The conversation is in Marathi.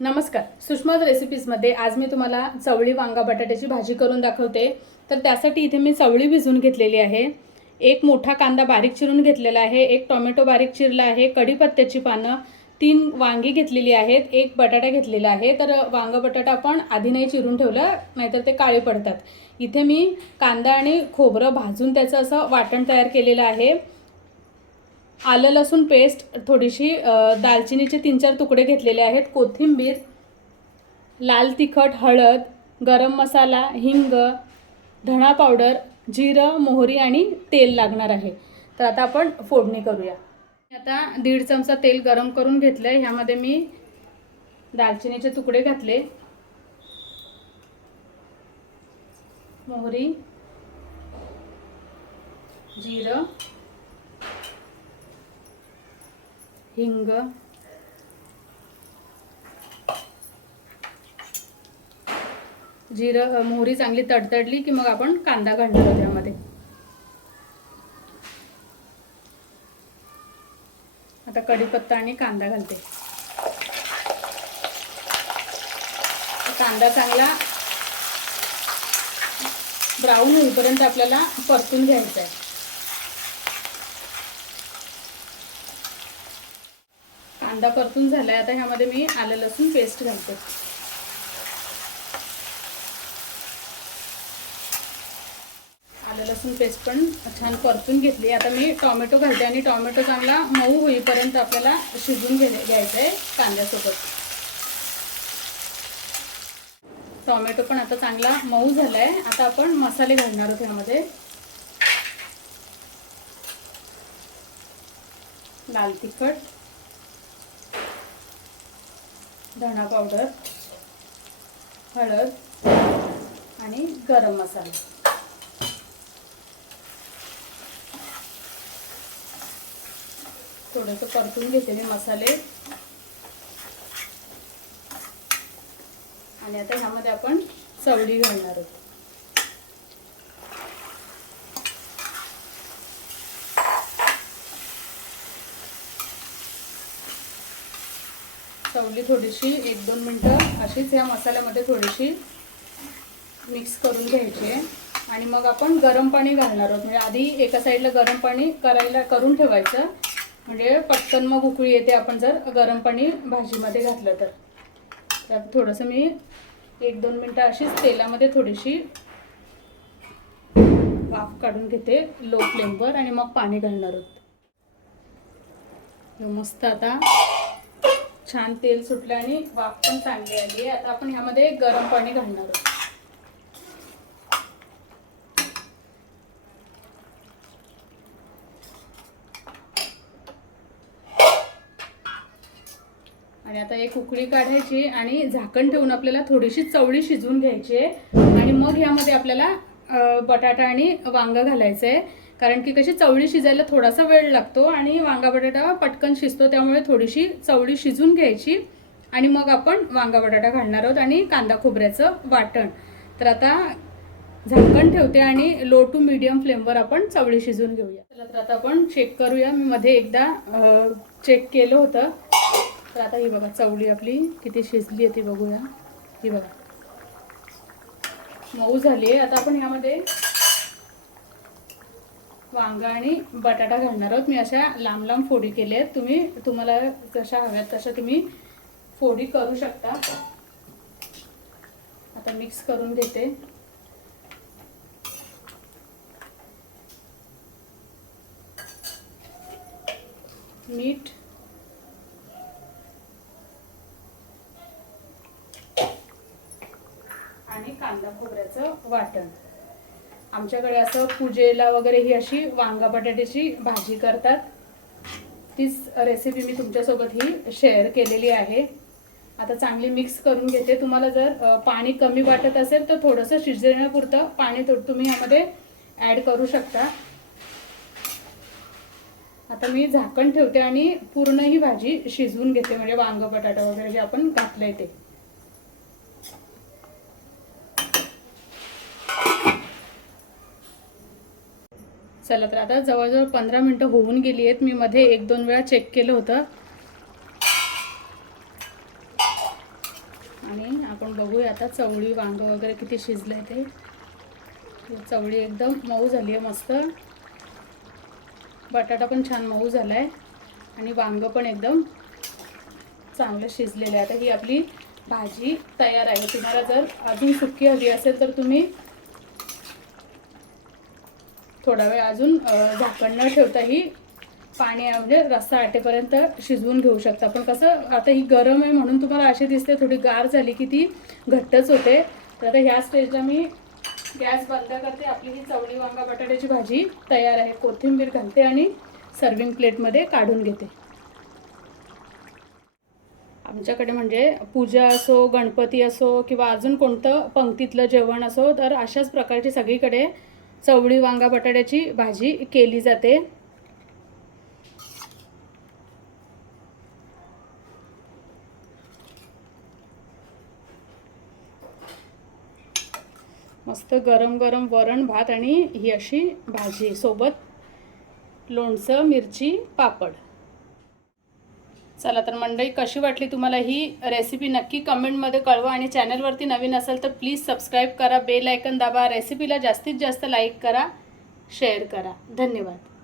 नमस्कार. सुषमा रेसिपीजमध्ये आज मी तुम्हाला चवळी वांगा बटाट्याची भाजी करून दाखवते. तर त्यासाठी इथे मी चवळी भिजवून घेतलेली आहे. एक मोठा कांदा बारीक चिरून घेतलेला आहे. एक टोमॅटो बारीक चिरला आहे. कढीपत्त्याची पानं तीन वांगी घेतलेली आहेत. एक बटाटा घेतलेला आहे. तर वांगा बटाटा आपण आधी नाही चिरून ठेवलं नाहीतर ते काळे पडतात. इथे मी कांदा आणि खोबरं भाजून त्याचं असं वाटण तयार केलेलं आहे. आलं लसूण पेस्ट थोडीशी दालचिनीचे तीन चार तुकडे घेतलेले आहेत. कोथिंबीर लाल तिखट हळद गरम मसाला हिंग धणा पावडर जिरं मोहरी आणि तेल लागणार आहे. तर आता आपण फोडणी करूया. आता दीड चमचा तेल गरम करून घेतलं आहे ह्यामध्ये मी दालचिनीचे तुकडे घातले. मोहरी जिरं हिंग. जिरं मोहरी चांगली तडतडली की मग आपण कांदा घालणार त्यामध्ये. आता कढीपत्ता आणि कांदा घालते. कांदा चांगला ब्राऊन होईपर्यंत आपल्याला परतून घ्यायचा आहे. कांदा परतून झालाय. आता ह्यामध्ये मी आलं लसूण पेस्ट घालते. आलं लसूण पेस्ट पण छान परतून घेतली. आता मी टॉमॅटो घालते आणि टॉमॅटो चांगला मऊ होईपर्यंत आपल्याला शिजून घे घ्यायचं आहे कांद्यासोबत. टॉमॅटो पण आता चांगला मऊ झालाय. आता आपण मसाले घालणार आहोत ह्यामध्ये. लाल तिखट. धणा पावडर हळद आणि गरम मसाला. थोडंसं परतून घेते मी मसाले. आणि आता ह्यामध्ये आपण चवळी घालणार आहोत. चवली थोडीशी एक दोन मिनटं अशीच या मसाल्यामध्ये थोडीशी मिक्स करून घ्यायची आहे. आणि मग आपण गरम पाणी घालणार आहोत. म्हणजे आधी एका साईडला गरम पाणी करायला करून ठेवायचं. म्हणजे पटकन मग उकळी येते आपण जर गरम पाणी भाजीमध्ये घातलं तर. त्यात थोडंसं मी एक दोन मिनटं अशीच तेलामध्ये थोडीशी वाफ काढून घेते लो फ्लेमवर आणि मग पाणी घालणार आहोत. मस्त आता छान तेल सुटलं आणि वाफ पण चांगली आली आता आपण ह्यामध्ये गरम पाणी घालणार आहोत. आणि आता एक उकळी काढायची आणि झाकण ठेवून आपल्याला थोडीशी चवळी शिजवून घ्यायची आहे. आणि मग ह्यामध्ये आपल्याला बटाटा आणि वांग घालायचं आहे. कारण की कशी चवळी शिजायला थोडासा वेळ लागतो आणि वांगा बटाटा पटकन शिजतो त्यामुळे थोडीशी चवळी शिजून घ्यायची. आणि मग आपण वांगा बटाटा घालणार आहोत आणि कांदा खोबऱ्याचं वाटण. तर आता झाकण ठेवते आणि लो टू मिडियम फ्लेमवर आपण चवळी शिजून घेऊया. चला तर आता आपण चेक करूया. मी मध्ये एकदा चेक केलं होतं. तर आता ही बघा चवळी आपली किती शिजली आहे ती बघूया. ही बघा. मऊ झाली आहे. आता आपण ह्यामध्ये वांगा आणि बटाटा घालणार आहोत. मी अशा लांब लांब फोडी केल्या आहेत. तुम्ही तुम्हाला जशा हव्यात तशा तुम्ही फोडी करू शकता. आता मिक्स करून घेते. मीठ. आणि कांदा खोबऱ्याचं वाटण. आमच्याकडे असं पूजेला वगैरे ही अशी वांगा बटाट्याची भाजी करतात. तीच रेसिपी मी तुमच्यासोबत ही शेअर केलेली आहे. आता चांगली मिक्स करून घेते. तुम्हाला जर पाणी कमी वाटत असेल तर थोडंसं शिजण्यापुरतं पाणी तुम्ही यामध्ये ॲड करू शकता. आता मी झाकण ठेवते आणि पूर्ण ही भाजी शिजवून घेते. म्हणजे वांग बटाटा वगैरे जे आपण घातलंय ते. चला तर आता जवळजवळ पंधरा मिनटं होऊन गेली आहेत. मी मध्ये एक दोन वेळा चेक केलं होतं. आणि आपण बघूया आता चवळी वांग वगैरे किती शिजलं आहे ते चवळी एकदम मऊ झाली आहे मस्त. बटाटा पण छान मऊ झाला आहे आणि वांग पण एकदम चांगलं शिजलेलं आहे. आता ही आपली भाजी तयार आहे. तुम्हाला जर अजून सुकी हवी असेल तर तुम्ही थोडा वेळ अजून झाकण न ठेवता ही पाणी म्हणजे रस्सा आटेपर्यंत शिजवून घेऊ शकता. पण कसं आता ही गरम आहे म्हणून तुम्हाला अशी दिसते थोडी गार झाली की ती घट्टच होते. तर आता ह्या स्टेजला मी गॅस बंद करते. आपली ही चवळी वांगा बटाट्याची भाजी तयार आहे. कोथिंबीर घालते आणि सर्विंग प्लेटमध्ये काढून घेते. आमच्याकडे म्हणजे पूजा असो गणपती असो किंवा अजून कोणतं पंक्तीतलं जेवण असो तर अशाच प्रकारची सगळीकडे चवळी वांगा बटाट्याची भाजी केली जाते. मस्त गरम गरम वरण भात आणि ही अशी भाजी सोबत लोणचं मिरची पापड. चला तर मंडळी कशी वाटली तुम्हाला ही रेसिपी नक्की कमेंटमध्ये कळवा आणि चॅनलवरती नवीन असेल तर प्लीज सबस्क्राईब करा बेल आयकन दाबा रेसिपीला जास्तीत जास्त लाईक करा शेअर करा. धन्यवाद.